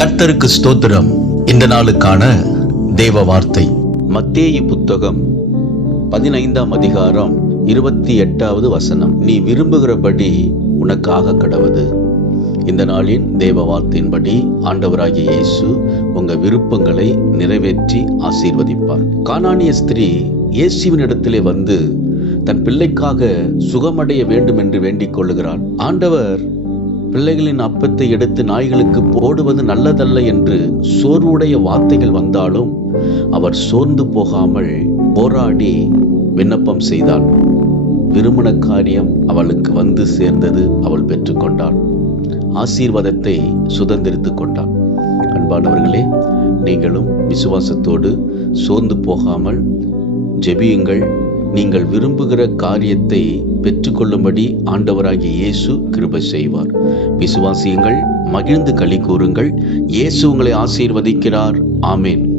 கர்த்தருக்கு ஸ்தோத்திரம். இந்த நாளுக்கான தேவ வார்த்தை. மத்தேயு புத்தகம் பதினைந்தாம் அதிகாரம் இருபத்தி எட்டாவது வசனம். நீ விரும்புகிறபடி உனக்காக கடவுது. இந்த நாளின் தேவ வார்த்தையின்படி ஆண்டவராகிய இயேசு உங்க விருப்பங்களை நிறைவேற்றி ஆசீர்வதிப்பார். கானானிய ஸ்திரீ இயேசுவினிடத்திலே வந்து தன் பிள்ளைக்காக சுகமடைய வேண்டும் என்று வேண்டிக் கொள்ளுகிறான் ஆண்டவர் பிள்ளைகளின் அப்பத்தை எடுத்து நாய்களுக்கு போடுவது நல்லதல்ல என்று சோர்வுடைய வார்த்தைகள் வந்தாலும் அவர் சோர்ந்து போகாமல் போராடி விண்ணப்பம் செய்தாள் விருமண காரியம் அவளுக்கு வந்து சேர்ந்தது அவள் பெற்றுக்கொண்டாள். ஆசீர்வாதத்தை சுதந்திரித்துக் கொண்டாள். அன்பானவர்களே நீங்களும் விசுவாசத்தோடு சோர்ந்து போகாமல் ஜெபியுங்கள். நீங்கள் விரும்புகிற காரியத்தை பெற்றுக்கொள்ளும்படி ஆண்டவராகிய இயேசு கிருபை செய்வார். விசுவாசியுங்கள் மகிழ்ந்து களி கூறுங்கள். இயேசு உங்களை ஆசீர்வதிக்கிறார். ஆமேன்.